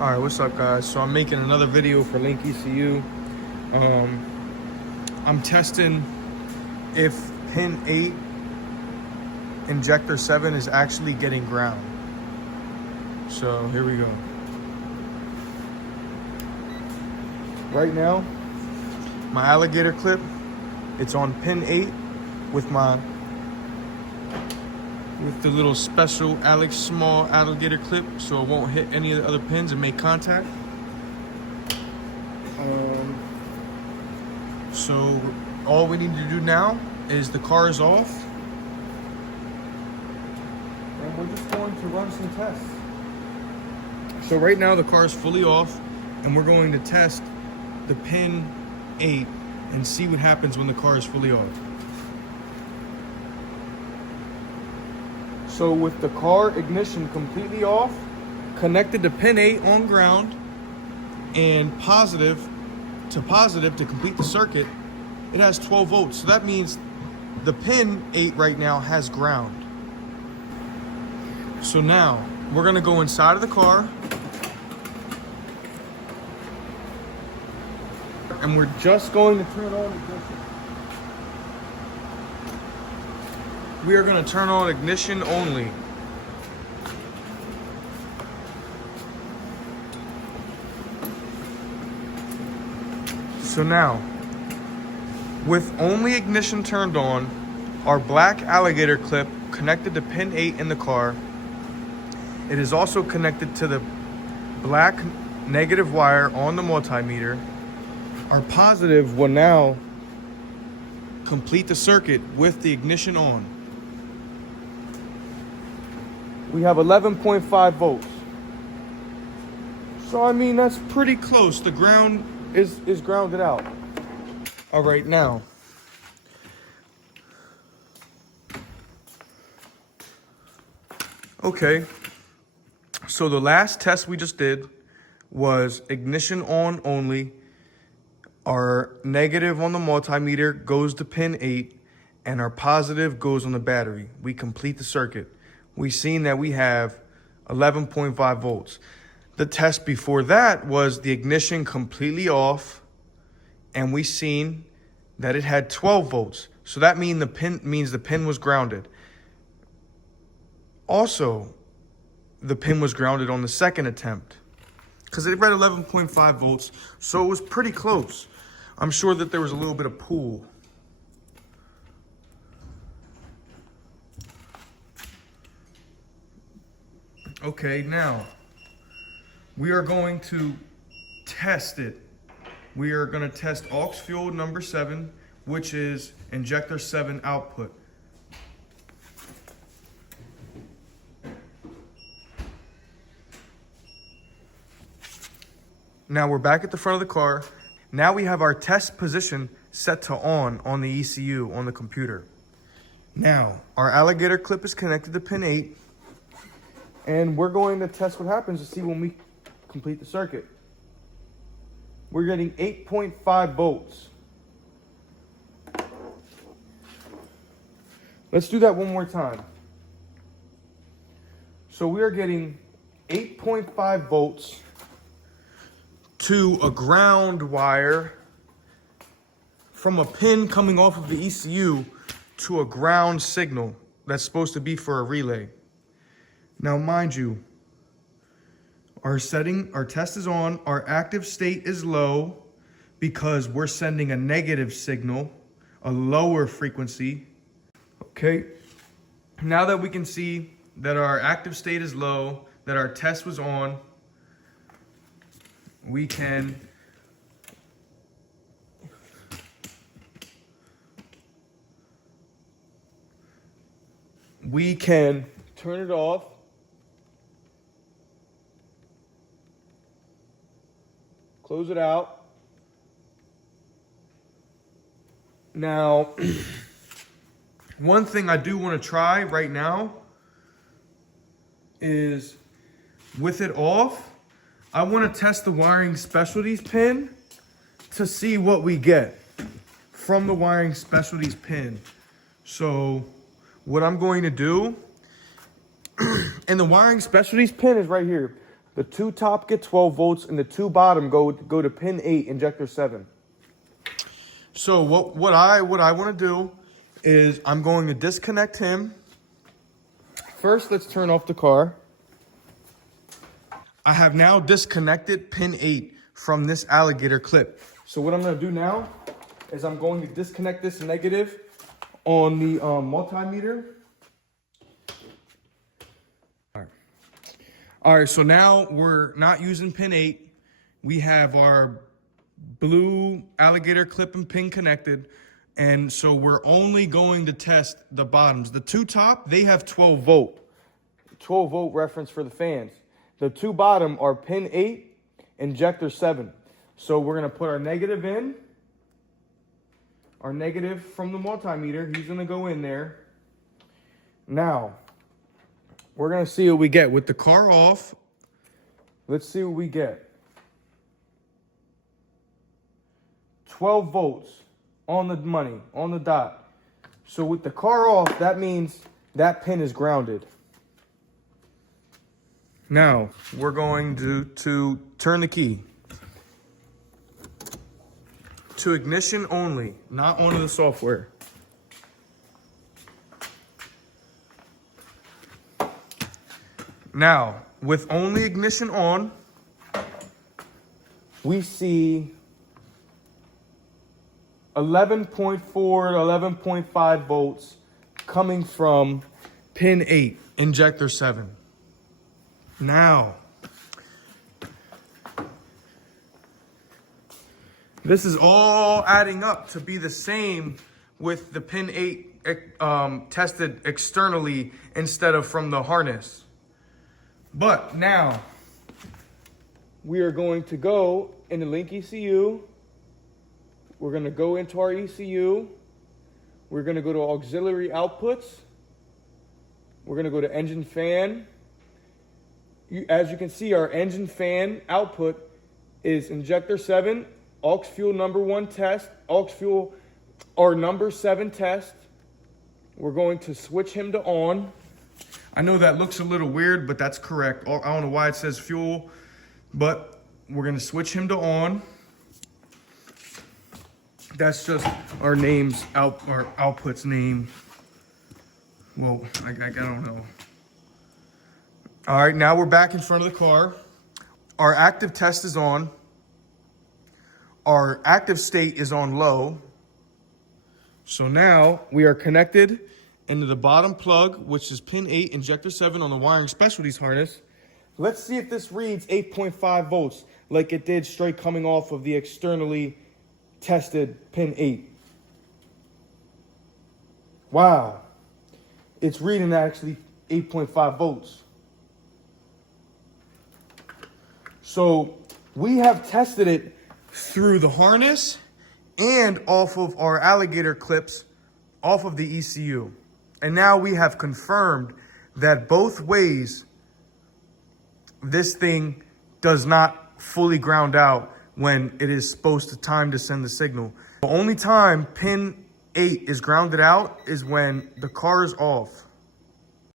All right, what's up, guys? So I'm making another video for Link ECU. I'm testing if pin 8 injector 7 is actually getting ground. So here we go. Right now, my alligator clip, it's on pin 8 with the little special small alligator clip, so it won't hit any of the other pins and make contact. So all we need to do now is the car is off, and we're just going to run some tests. So right now the car is fully off, and we're going to test the pin 8 and see what happens when the car is fully off. So with the car ignition completely off, connected to pin 8 on ground, and positive to complete the circuit, it has 12 volts. So that means the pin 8 right now has ground. So now we're gonna go inside of the car, and we're just going to turn on ignition. We are going to turn on ignition only. So now, with only ignition turned on, our black alligator clip connected to pin 8 in the car, it is also connected to the black negative wire on the multimeter. Our positive will now complete the circuit with the ignition on. We have 11.5 volts. So I mean, that's pretty close. The ground is grounded out. All right, now. Okay, so the last test we just did was ignition on only. Our negative on the multimeter goes to pin 8, and our positive goes on the battery. We complete the circuit. We've seen that we have 11.5 volts. The test before that was the ignition completely off, and we seen that it had 12 volts. So that means the pin was grounded. Also, the pin was grounded on the second attempt because it read 11.5 volts, so it was pretty close. I'm sure that there was a little bit of pull. Okay, now we are going to test it. We are going to test aux fuel number 7, which is injector 7 output. Now we're back at the front of the car. Now we have our test position set to on the ECU on the computer. Now our alligator clip is connected to pin 8. And we're going to test what happens to see when we complete the circuit. We're getting 8.5 volts. Let's do that one more time. So we are getting 8.5 volts to a ground wire from a pin coming off of the ECU to a ground signal that's supposed to be for a relay. Now, mind you, our test is on, our active state is low because we're sending a negative signal, a lower frequency. Okay, now that we can see that our active state is low, that our test was on, we can turn it off. Close it out. Now, one thing I do want to try right now is with it off, I want to test the wiring specialties pin to see what we get from the wiring specialties pin. So what I'm going to do, and the wiring specialties pin is right here. The two top get 12 volts and the two bottom go to pin 8, injector 7. So what I want to do is I'm going to disconnect him. First, let's turn off the car. I have now disconnected pin 8 from this alligator clip. So what I'm going to do now is I'm going to disconnect this negative on the multimeter. All right, so now we're not using pin 8. We have our blue alligator clip and pin connected. And so we're only going to test the bottoms. The two top, they have 12 volt reference for the fans. The two bottom are pin 8, injector 7. So we're going to put our negative in. Our negative from the multimeter, he's going to go in there. Now, we're going to see what we get. With the car off, let's see what we get. 12 volts on the money, on the dot. So with the car off, that means that pin is grounded. Now, we're going to turn the key. To ignition only, not onto the software. Now, with only ignition on, we see 11.4 to 11.5 volts coming from pin 8, injector 7. Now, this is all adding up to be the same with the pin 8 tested externally instead of from the harness. But now, we are going to go in the link ECU. We're going to go into our ECU. We're going to go to auxiliary outputs. We're going to go to engine fan. As you can see, our engine fan output is injector 7, aux fuel number 1 test, aux fuel our number 7 test. We're going to switch him to on. I know that looks a little weird, but that's correct. I don't know why it says fuel, but we're going to switch him to on. That's just our name's our output's name. Well, I don't know. All right, now we're back in front of the car. Our active test is on. Our active state is on low. So now we are connected into the bottom plug, which is pin 8, injector 7 on the wiring specialties harness. Let's see if this reads 8.5 volts like it did straight coming off of the externally tested pin 8. Wow. It's reading actually 8.5 volts. So we have tested it through the harness and off of our alligator clips off of the ECU. And now we have confirmed that both ways this thing does not fully ground out when it is supposed to time to send the signal. The only time pin 8 is grounded out is when the car is off.